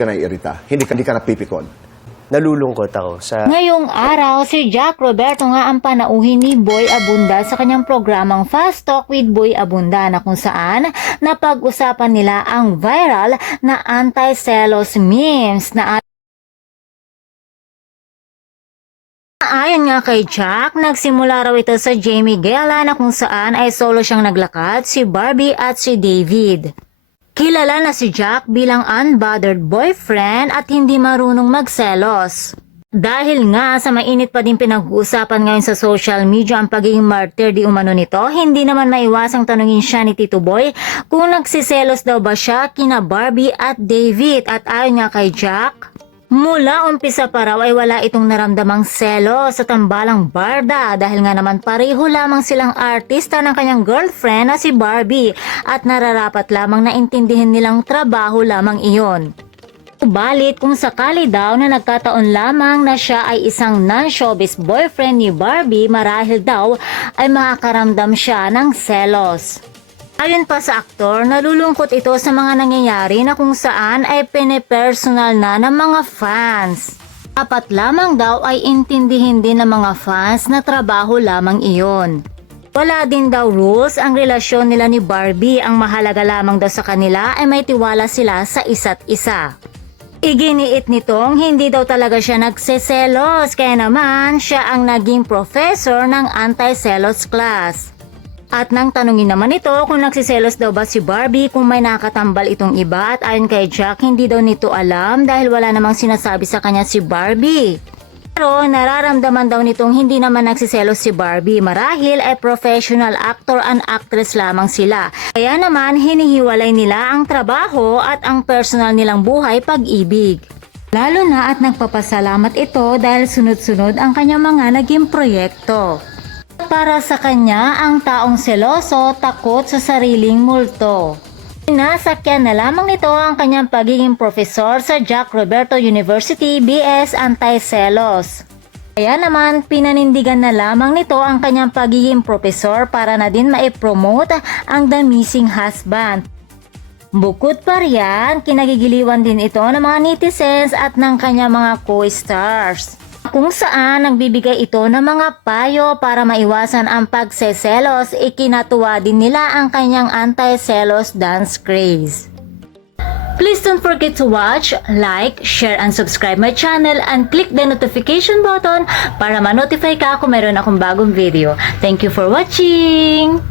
ka naiirita. Hindi ka, hindi ka napipikon. Nalulungkot ako sa Ngayong araw, si Jack Roberto nga ang panauhin ni Boy Abunda sa kanyang programang Fast Talk with Boy Abunda na kung saan napag-usapan nila ang viral na anti-selos memes na Ayon nga kay Jack, nagsimula raw ito sa Jamie Gela na kung saan ay solo siyang naglakad si Barbie at si David. Kilala na si Jack bilang unbothered boyfriend at hindi marunong magselos. Dahil nga sa mainit pa din pinag-uusapan ngayon sa social media ang pagiging martyr di umano nito, hindi naman maiwasang tanungin siya ni Tito Boy kung nagsiselos daw ba siya kina Barbie at David at ayon nga kay Jack, Mula umpisa pa raw ay wala itong naramdamang selo sa tambalang Barda dahil nga naman pareho lamang silang artista ng kanyang girlfriend na si Barbie at nararapat lamang na intindihin nilang trabaho lamang iyon. Balit kung sakali daw na nagkataon lamang na siya ay isang non-showbiz boyfriend ni Barbie marahil daw ay makakaramdam siya ng selos. Ayon pa sa aktor, nalulungkot ito sa mga nangyayari na kung saan ay pinipersonal na ng mga fans. Dapat lamang daw ay intindihin din ng mga fans na trabaho lamang iyon. Wala din daw rules ang relasyon nila ni Barbie. Ang mahalaga lamang daw sa kanila ay may tiwala sila sa isa't isa. Iginiit nitong hindi daw talaga siya nagseselos kaya naman siya ang naging professor ng anti-selos class. At nang tanungin naman ito kung nagsiselos daw ba si Barbie kung may nakatambal itong iba at ayon kay Jack hindi daw nito alam dahil wala namang sinasabi sa kanya si Barbie. Pero nararamdaman daw nitong hindi naman nagsiselos si Barbie marahil ay professional actor and actress lamang sila. Kaya naman hinihiwalay nila ang trabaho at ang personal nilang buhay pag-ibig. Lalo na at nagpapasalamat ito dahil sunod-sunod ang kanyang mga naging proyekto. Para sa kanya, ang taong seloso takot sa sariling multo. Sinasakyan na lamang nito ang kanyang pagiging profesor sa Jack Roberto University BS Anti-Selos. Kaya naman, pinanindigan na lamang nito ang kanyang pagiging profesor para na din maipromote ang The Missing Husband. Bukod pa riyan, kinagigiliwan din ito ng mga netizens at ng kanyang mga co-stars kung saan nagbibigay ito ng mga payo para maiwasan ang pagseselos, ikinatuwa din nila ang kanyang anti-selos dance craze. Please don't forget to watch, like, share, and subscribe my channel and click the notification button para ma-notify ka kung meron akong bagong video. Thank you for watching!